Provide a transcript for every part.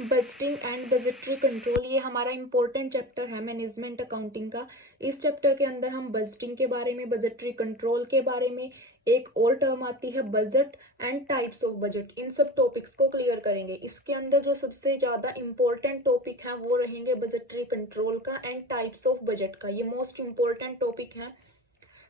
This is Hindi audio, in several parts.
बजटिंग एंड बजटरी कंट्रोल, ये हमारा इंपॉर्टेंट चैप्टर है मैनेजमेंट अकाउंटिंग का। इस चैप्टर के अंदर हम बजटिंग के बारे में, बजटरी कंट्रोल के बारे में, एक और टर्म आती है budget and types of budget, इन सब टॉपिक्स को क्लियर करेंगे। इसके अंदर जो सबसे ज़्यादा इंपॉर्टेंट टॉपिक है वो रहेंगे बजटरी कंट्रोल का एंड टाइप्स ऑफ बजट का। ये मोस्ट इंपॉर्टेंट टॉपिक है।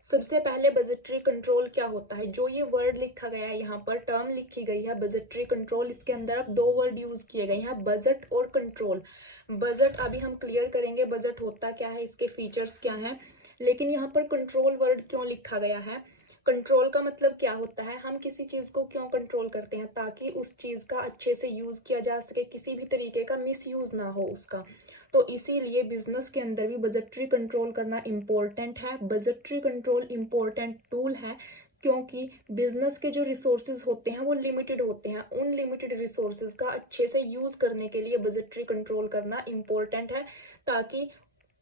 सबसे पहले बजटरी कंट्रोल क्या होता है, जो ये वर्ड लिखा गया है यहाँ पर, टर्म लिखी गई है बजटरी कंट्रोल, इसके अंदर अब दो वर्ड यूज किए गए हैं, बजट और कंट्रोल। बजट अभी हम क्लियर करेंगे बजट होता क्या है, इसके फीचर्स क्या हैं, लेकिन यहाँ पर कंट्रोल वर्ड क्यों लिखा गया है। कंट्रोल का मतलब क्या होता है, हम किसी चीज को क्यों कंट्रोल करते हैं, ताकि उस चीज का अच्छे से यूज किया जा सके, किसी भी तरीके का मिस यूज ना हो उसका। तो इसीलिए बिजनेस के अंदर भी बजटरी कंट्रोल करना इम्पोर्टेंट है। बजटरी कंट्रोल इम्पोर्टेंट टूल है, क्योंकि बिजनेस के जो रिसोर्सेज होते हैं वो लिमिटेड होते हैं। उन लिमिटेड रिसोर्सेज का अच्छे से यूज करने के लिए बजटरी कंट्रोल करना इम्पोर्टेंट है, ताकि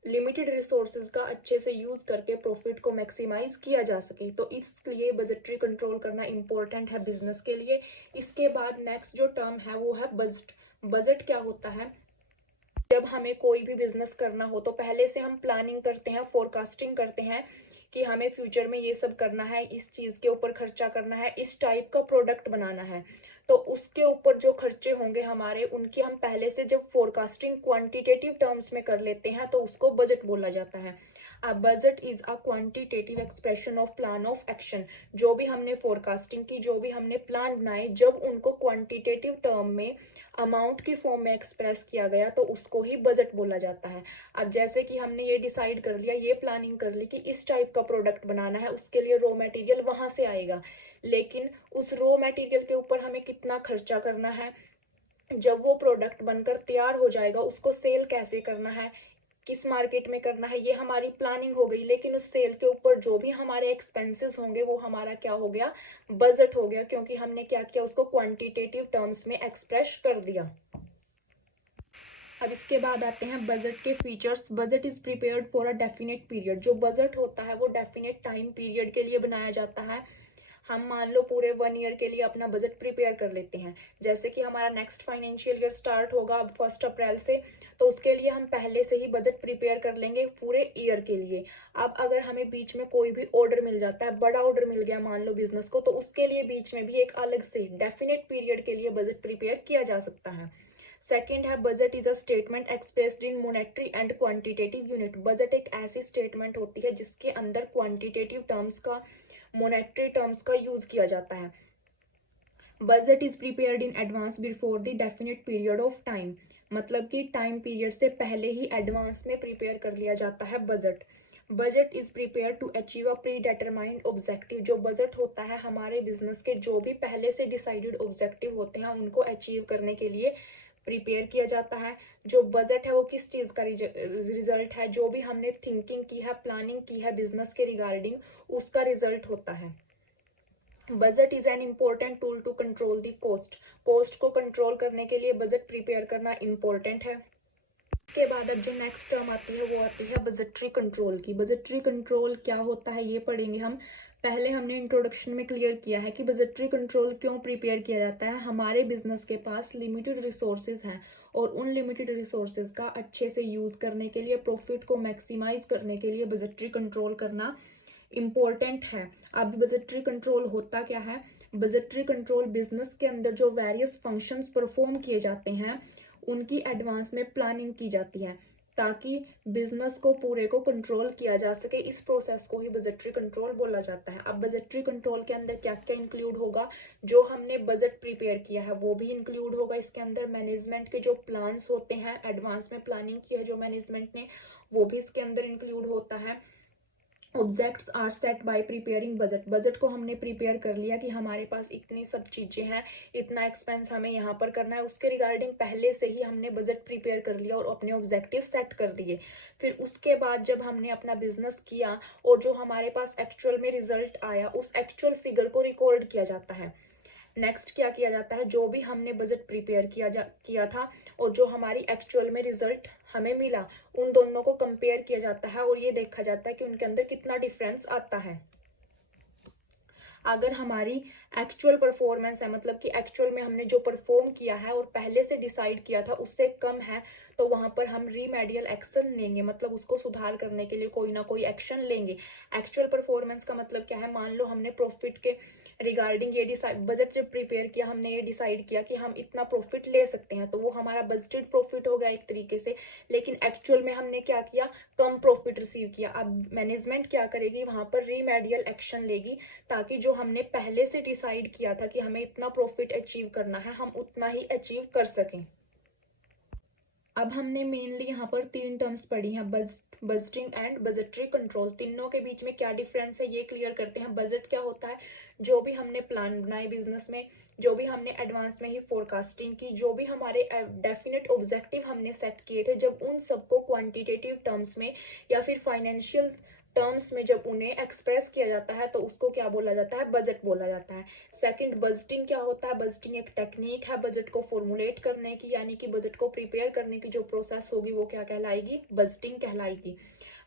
लिमिटेड रिसोर्सेज का अच्छे से यूज करके प्रॉफिट को मैक्सिमाइज किया जा सके। तो इसलिए बजटरी कंट्रोल करना इम्पोर्टेंट है बिजनेस के लिए। इसके बाद नेक्स्ट जो टर्म है वो है बजट। बजट क्या होता है, जब हमें कोई भी बिजनेस करना हो तो पहले से हम प्लानिंग करते हैं, फोरकास्टिंग करते हैं कि हमें फ्यूचर में ये सब करना है, इस चीज़ के ऊपर खर्चा करना है, इस टाइप का प्रोडक्ट बनाना है। तो उसके ऊपर जो खर्चे होंगे हमारे, उनकी हम पहले से जब फोरकास्टिंग क्वांटिटेटिव टर्म्स में कर लेते हैं तो उसको बजट बोला जाता है। A budget is a quantitative expression of plan of action. जो भी हमने फोरकास्टिंग की, जो भी हमने प्लान बनाए, जब उनको क्वांटिटेटिव टर्म में अमाउंट की फॉर्म में एक्सप्रेस किया गया तो उसको ही बजट बोला जाता है। अब जैसे कि हमने ये डिसाइड कर लिया, ये प्लानिंग कर ली कि इस टाइप का प्रोडक्ट बनाना है, उसके लिए रॉ मटेरियल वहां से आएगा, लेकिन उस रॉ मटेरियल के ऊपर हमें कितना खर्चा करना है, जब वो प्रोडक्ट बनकर तैयार हो जाएगा उसको सेल कैसे करना है, किस मार्केट में करना है, ये हमारी प्लानिंग हो गई। लेकिन उस सेल के ऊपर जो भी हमारे एक्सपेंसेस होंगे वो हमारा क्या हो गया, बजट हो गया, क्योंकि हमने क्या किया, उसको क्वांटिटेटिव टर्म्स में एक्सप्रेस कर दिया। अब इसके बाद आते हैं बजट के features. Budget is prepared for a definite period. जो बजट होता है वो डेफिनेट टाइम पीरियड के लिए बनाया जाता है। हम मान लो पूरे 1 ईयर के लिए अपना बजट प्रिपेयर कर लेते हैं। जैसे कि हमारा नेक्स्ट फाइनेंशियल ईयर स्टार्ट होगा अब 1 अप्रैल से, तो उसके लिए हम पहले से ही बजट प्रिपेयर कर लेंगे पूरे ईयर के लिए। अब अगर हमें बीच में कोई भी ऑर्डर मिल जाता है, बड़ा ऑर्डर मिल गया मान लो बिजनेस को, तो उसके लिए बीच में भी एक अलग से डेफिनेट पीरियड के लिए बजट प्रिपेयर किया जा सकता है। सेकेंड है budget is a statement expressed in monetary and quantitative unit. Budget एक ऐसी स्टेटमेंट होती है जिसके अंदर क्वांटिटेटिव टर्म्स का, मोनेटरी टर्म्स का यूज किया जाता है। Budget is prepared in advance before the definite period of time. मतलब कि टाइम पीरियड से पहले ही एडवांस में प्रिपेयर कर लिया जाता है budget. Budget is prepare to achieve a predetermined objective. जो बजट होता है हमारे बिजनेस के जो भी पहले से डिसाइडेड ऑब्जेक्टिव होते हैं उनको अचीव करने के लिए प्रिपेयर किया जाता है। जो बजट है वो किस चीज़ का रिजल्ट है, जो भी हमने थिंकिंग की है, प्लानिंग की है बिजनेस के रिगार्डिंग, उसका रिजल्ट होता है। Budget is an important tool to control the cost. Cost को कंट्रोल करने के लिए बजट प्रिपेयर करना इम्पोर्टेंट है। इसके बाद अब जो नेक्स्ट टर्म आती है वो आती है बजटरी कंट्रोल की। बजटरी कंट्रोल क्या होता है ये पढ़ेंगे हम। पहले हमने इंट्रोडक्शन में क्लियर किया है कि बजटरी कंट्रोल क्यों प्रिपेयर किया जाता है। हमारे बिजनेस के पास लिमिटेड रिसोर्सेज हैं और उन लिमिटेड रिसोर्सेज का अच्छे से यूज करने के लिए, प्रॉफिट को मैक्सिमाइज करने के लिए बजटरी कंट्रोल करना इम्पोर्टेंट है। अब बजटरी कंट्रोल होता क्या है, बजटरी कंट्रोल बिजनेस के अंदर जो वेरियस फंक्शंस परफॉर्म किए जाते हैं उनकी एडवांस में प्लानिंग की जाती है, ताकि बिजनेस को पूरे को कंट्रोल किया जा सके। इस प्रोसेस को ही बजटरी कंट्रोल बोला जाता है। अब बजटरी कंट्रोल के अंदर क्या क्या इंक्लूड होगा, जो हमने बजट प्रिपेयर किया है वो भी इंक्लूड होगा इसके अंदर। मैनेजमेंट के जो प्लान्स होते हैं, एडवांस में प्लानिंग की है जो मैनेजमेंट ने, वो भी इसके अंदर इंक्लूड होता है। Objects are set by preparing budget. Budget को हमने प्रिपेयर कर लिया कि हमारे पास इतनी सब चीजें हैं, इतना एक्सपेंस हमें यहाँ पर करना है, उसके रिगार्डिंग पहले से ही हमने बजट प्रिपेयर कर लिया और अपने ऑब्जेक्टिव सेट कर दिए। फिर उसके बाद जब हमने अपना बिजनेस किया और जो हमारे पास एक्चुअल में रिजल्ट आया, उस एक्चुअल फिगर को रिकॉर्ड किया जाता है। नेक्स्ट क्या किया जाता है, जो भी हमने बजट प्रिपेयर किया था और जो हमारी एक्चुअल में रिजल्ट हमें मिला, उन दोनों को कंपेयर किया जाता है और ये देखा जाता है कि उनके अंदर कितना डिफरेंस आता है। अगर हमारी एक्चुअल परफॉर्मेंस है, मतलब कि एक्चुअल में हमने जो परफॉर्म किया है और पहले से डिसाइड किया था उससे कम है, तो वहां पर हम रीमेडियल एक्शन लेंगे, मतलब उसको सुधार करने के लिए कोई ना कोई एक्शन लेंगे। एक्चुअल परफॉर्मेंस का मतलब क्या है, मान लो हमने प्रॉफिट के रिगार्डिंग ये डिसाइड, बजट जब प्रिपेयर किया हमने ये डिसाइड किया कि हम इतना प्रॉफिट ले सकते हैं, तो वो हमारा बजटेड प्रॉफिट हो गया एक तरीके से। लेकिन एक्चुअल में हमने क्या किया, कम प्रॉफिट रिसीव किया। अब मैनेजमेंट क्या करेगी, वहां पर रीमेडियल एक्शन लेगी, ताकि जो हमने पहले से डिसाइड किया था कि हमें इतना प्रॉफिट अचीव करना है, हम उतना ही अचीव कर सकें। अब हमने मेनली यहाँ पर 3 टर्म्स पढ़ी हैं, बजटिंग एंड बजटरी कंट्रोल। तीनों के बीच में क्या डिफरेंस है ये क्लियर करते हैं। बजट क्या होता है, जो भी हमने प्लान बनाए बिजनेस में, जो भी हमने एडवांस में ही फोरकास्टिंग की, जो भी हमारे डेफिनेट ऑब्जेक्टिव हमने सेट किए थे, जब उन सबको क्वांटिटेटिव टर्म्स में या फिर फाइनेंशियल टर्म्स में जब उन्हें एक्सप्रेस किया जाता है, तो उसको क्या बोला जाता है, बजट बोला जाता है। सेकंड, बजटिंग क्या होता है, बजटिंग एक टेक्निक है बजट को फॉर्मुलेट करने की, यानी कि बजट को प्रिपेयर करने की जो प्रोसेस होगी वो क्या कहलाएगी, बजटिंग कहलाएगी।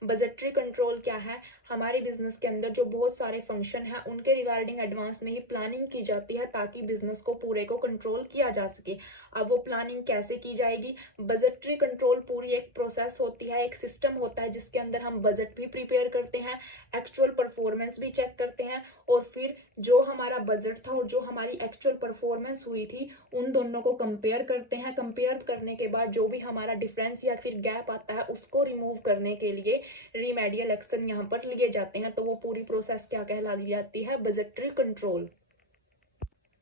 बजटरी कंट्रोल क्या है, हमारे बिजनेस के अंदर जो बहुत सारे फंक्शन है उनके रिगार्डिंग एडवांस में ही प्लानिंग की जाती है, ताकि बिजनेस को पूरे को कंट्रोल किया जा सके। अब वो प्लानिंग कैसे की जाएगी, बजटरी कंट्रोल पूरी एक प्रोसेस होती है, एक सिस्टम होता है जिसके अंदर हम बजट भी प्रिपेयर करते हैं, एक्चुअल परफॉर्मेंस भी चेक करते हैं, और फिर जो हमारा बजट था और जो हमारी एक्चुअल परफॉर्मेंस हुई थी उन दोनों को कंपेयर करते हैं। कंपेयर करने के बाद जो भी हमारा डिफरेंस या फिर गैप आता है उसको रिमूव करने के लिए रीमेडियल एक्शन यहाँ पर लिए जाते हैं। तो वो पूरी प्रोसेस क्या कहलाई जाती है, बजटरी कंट्रोल।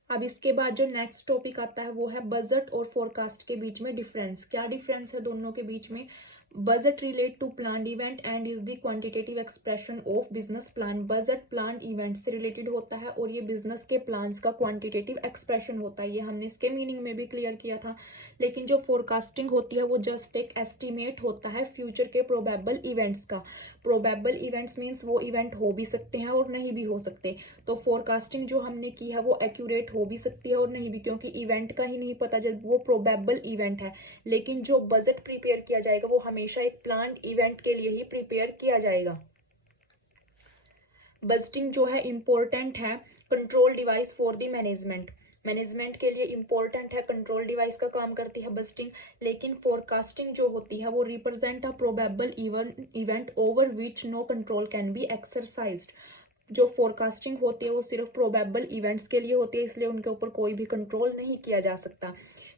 अब इसके बाद जो नेक्स्ट टॉपिक आता है वो है बजट और फोरकास्ट के बीच में डिफरेंस। क्या डिफरेंस है दोनों के बीच में, budget relate to plan event and is the quantitative expression of business plan. Budget plan event से रिलेटेड होता है और ये बिजनेस के प्लान्स का क्वांटिटेटिव एक्सप्रेशन होता है, ये हमने इसके मीनिंग में भी क्लियर किया था। लेकिन जो फोरकास्टिंग होती है वो जस्ट एक एस्टिमेट होता है फ्यूचर के प्रोबेबल इवेंट्स का। प्रोबेबल इवेंट्स मीन्स वो इवेंट हो भी सकते हैं और नहीं भी हो सकते। तो फोरकास्टिंग जो हमने की है वो एक्यूरेट हो भी सकती है और नहीं भी, क्योंकि इवेंट का ही नहीं पता जब वो प्रोबेबल इवेंट है। लेकिन जो बजट प्रिपेयर किया जाएगा वो हमेशा एक प्लान्ड इवेंट के लिए ही प्रिपेयर किया जाएगा। बजटिंग जो है इंपॉर्टेंट है control device for the management. Management के लिए इंपॉर्टेंट है, कंट्रोल डिवाइस का काम करती है बजटिंग। लेकिन फोरकास्टिंग जो होती है वो represent a probable event over which no control can be exercised. जो फोरकास्टिंग होती है वो सिर्फ प्रोबेबल इवेंट्स के लिए होती है, इसलिए उनके ऊपर कोई भी कंट्रोल नहीं किया जा सकता।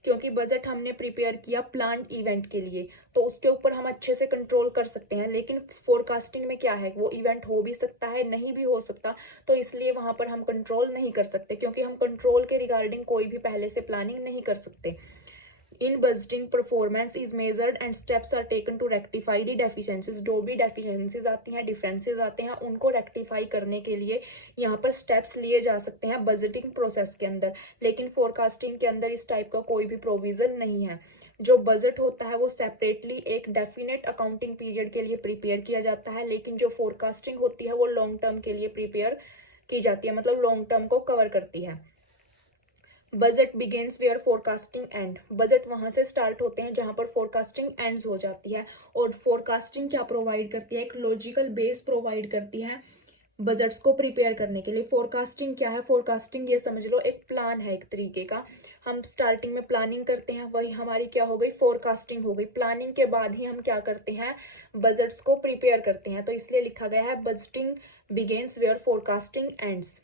क्योंकि बजट हमने प्रिपेयर किया प्लान इवेंट के लिए, तो उसके ऊपर हम अच्छे से कंट्रोल कर सकते हैं। लेकिन फोरकास्टिंग में क्या है, वो इवेंट हो भी सकता है, नहीं भी हो सकता, तो इसलिए वहां पर हम कंट्रोल नहीं कर सकते, क्योंकि हम कंट्रोल के रिगार्डिंग कोई भी पहले से प्लानिंग नहीं कर सकते। In budgeting performance is measured and steps are taken to rectify the deficiencies. जो भी डेफिशिएंसीज आती हैं, डिफरेंसेस आते हैं, उनको रेक्टिफाई करने के लिए यहाँ पर स्टेप्स लिए जा सकते हैं बजटिंग प्रोसेस के अंदर। लेकिन फोरकास्टिंग के अंदर इस टाइप का कोई भी प्रोविजन नहीं है। जो बजट होता है वो सेपरेटली एक डेफिनेट अकाउंटिंग पीरियड के लिए प्रिपेयर किया जाता है, लेकिन जो फोरकास्टिंग होती है वो लॉन्ग टर्म के लिए प्रिपेयर की जाती है, मतलब लॉन्ग टर्म को कवर करती है। Budget begins where forecasting end. Budget वहां से स्टार्ट होते हैं जहां पर फोरकास्टिंग एंड्स हो जाती है। और फोरकास्टिंग क्या प्रोवाइड करती है, एक लॉजिकल बेस प्रोवाइड करती है बजट्स को प्रिपेयर करने के लिए। फोरकास्टिंग क्या है, फोरकास्टिंग ये समझ लो एक प्लान है एक तरीके का। हम स्टार्टिंग में प्लानिंग करते हैं, वही हमारी क्या हो गई, फोरकास्टिंग हो गई। प्लानिंग के बाद ही हम क्या करते हैं, बजट्स को प्रिपेयर करते हैं। तो इसलिए लिखा गया है budgeting begins where forecasting ends.